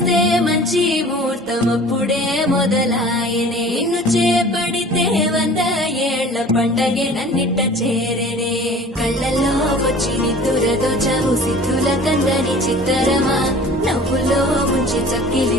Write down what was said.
వస్తే మంచి ముహూర్తం అప్పుడే మొదలాయనే నిన్ను చేపడితే 100 ఏళ్ల పండగే నన్నిట్ట చేరేనే కళ్ళల్లో వచ్చి నిద్దురదోచావు సిద్ధుల కందని చిత్తరమా నవ్వులో ముంచి చక్కిలి